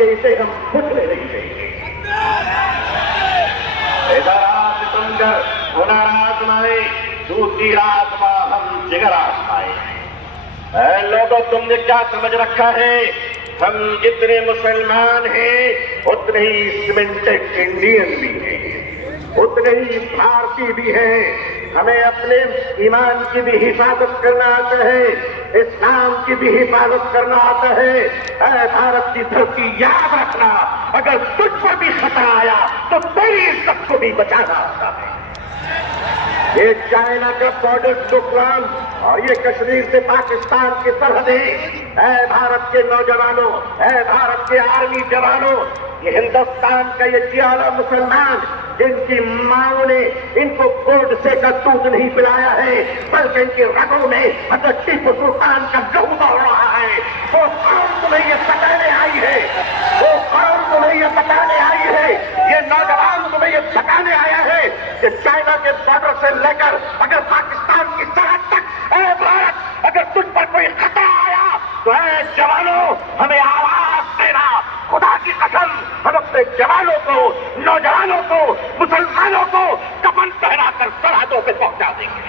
کہ اسے ہم پھٹنے نہیں دیں گے۔ ادھر سن کر ہنر آزمائے، دوسری آزما ہم جگر آزمائے۔ اے لوگوں، تم نے کیا سمجھ رکھا ہے؟ ہم جتنے مسلمان ہیں اتنے ہی سیمنٹڈ انڈین بھی ہیں، اتنے ہی بھارتی بھی ہیں۔ ہمیں اپنے ایمان کی بھی حفاظت کرنا آتا ہے، اسلام کی بھی حفاظت کرنا آتا ہے۔ اے بھارت کی دھرتی، یاد رکھنا، اگر تجھ پر بھی خطرہ آیا تو تیری عزت کو بھی بچانا آتا ہے۔ یہ چائنا کا بارڈر ٹکران اور یہ کشمیر سے پاکستان کی سرحدیں، اے بھارت کے نوجوانوں، اے بھارت کے آرمی جوانوں، یہ ہندوستان کا یہ جیالا مسلمان جن کی ماں نے ان کو گولڈ سے کا دودھ نہیں پلایا ہے، بلکہ ان کی رگوں میں حضرت ٹیپو سلطان کا لہو دوڑ رہا ہے، وہ قوم تمہیں یہ بتانے آئی ہے، وہ قوم تمہیں یہ بتانے آئی ہے، یہ نوجوان تمہیں یہ بتانے آیا ہے کہ چائنا کے بارڈر سے لے کر اگر پاکستان کی سرحد تک، اے بھارت، اگر تجھ پر کوئی خطرہ آیا تو اے جوانوں، ہمیں آواز دینا۔ خدا کی قسم، ہم اپنے جوانوں کو، نوجوانوں کو، مسلمانوں کو کفن پہنا کر سرحدوں پہ پہنچا دیں گے۔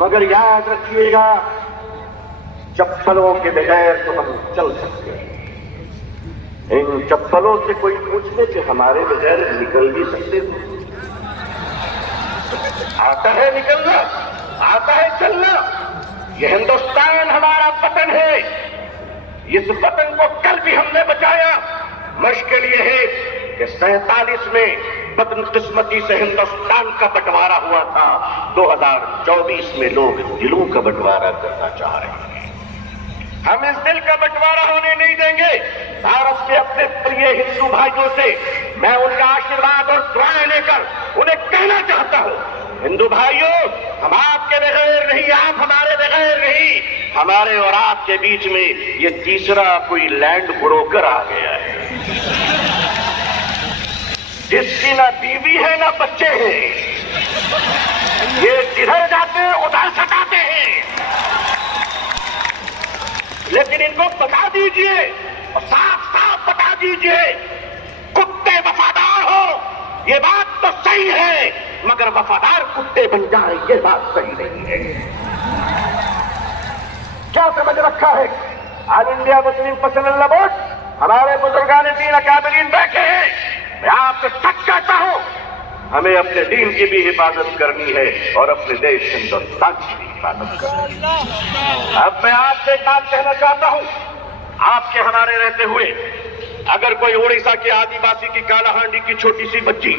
مگر یاد رکھیے گا، چپلوں کے بغیر تو ہم چل سکتے ہیں، ان چپلوں سے کوئی پوچھنے کہ ہمارے بغیر نکل بھی سکتے ہیں؟ آتا ہے نکلنا، آتا ہے چلنا۔ یہ ہندوستان ہمارا وطن ہے، اس وطن کو کل بھی ہم نے بچایا۔ مشکل یہ ہے کہ 47 میں بدقسمتی سے ہندوستان کا بٹوارا ہوا تھا، 2024 میں لوگ دلوں کا بٹوارا کرنا چاہ رہے ہیں۔ ہم اس دل کا بٹوارا ہونے نہیں دیں گے۔ بھارت کے اپنے پریے ہندو بھائیوں سے میں ان کا آشیرواد اور دعائیں لے کر انہیں کہنا چاہتا ہوں، ہندو بھائیوں، ہم آپ کے بغیر نہیں، آپ ہمارے بغیر نہیں، ہمارے اور آپ کے بیچ میں یہ تیسرا کوئی لینڈ بروکر آ گیا ہے، جس کی نہ بیوی ہے نہ بچے ہیں، یہ جدھر جاتے ہیں ادھر ستاتے ہیں۔ لیکن ان کو بتا دیجئے اور صاف صاف بتا دیجئے، کتے وفادار ہو یہ بات تو صحیح ہے، مگر وفادار کتے بن جائیں یہ بات صحیح نہیں ہے۔ کیا سمجھ رکھا ہے؟ آل انڈیا مسلم پرسنل لا بورڈ، ہمارے بزرگان دین اکابرین بیٹھے ہیں، میں آپ سے سچ کہتا ہوں، ہمیں اپنے دین کی بھی حفاظت کرنی ہے اور اپنے دیش ہندوستان کی بھی حفاظت کرنی ہے۔ اب میں آپ سے ایک بات کہنا چاہتا ہوں، آپ کے ہمارے رہتے ہوئے اگر کوئی اڑیسہ کے آدی باسی کی کالا ہانڈی کی چھوٹی سی بچی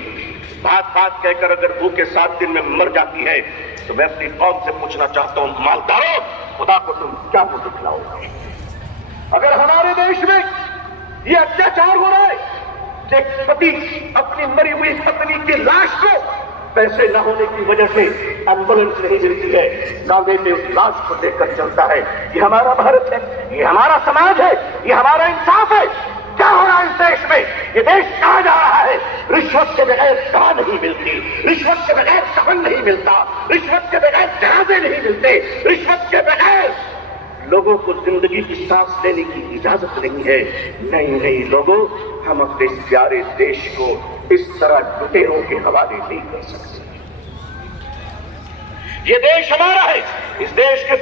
بات بات کہہ کر اگر بھوکے 7 دن میں مر جاتی ہے تو میں اپنی قوم سے پوچھنا چاہتا ہوں، مالداروں، خدا کو تم کیا منہ دکھلاؤ گے؟ اگر ہمارے دیش میں یہ اتیاچار ہو رہا ہے کہ ایک پتی اپنی مری ہوئی پتنی کی لاش کو پیسے نہ ہونے کی وجہ سے ایمبولینس نہیں ملتی ہے، کاندھے پہ اس لاش کو لے کر چلتا ہے، یہ ہمارا بھارت ہے، یہ ہمارا سماج ہے، یہ ہمارا انصاف ہے۔ کیا ہو رہا ہے اس دیش میں؟ یہ دیش کہاں جا رہا ہے؟ رشوت کے بغیر کہاں نہیں ملتی، رشوت کے بغیر کفن نہیں ملتا، رشوت کے بغیر جنازے نہیں ملتے، رشوت کے بغیر لوگوں کو زندگی کی سانس لینے کی اجازت نہیں ہے۔ نہیں لوگوں، ہم اپنے اس پیارے دیش کو اس طرح لٹیروں کے حوالے نہیں کر سکتے۔ یہ دیش ہمارا ہے، اس دیش کے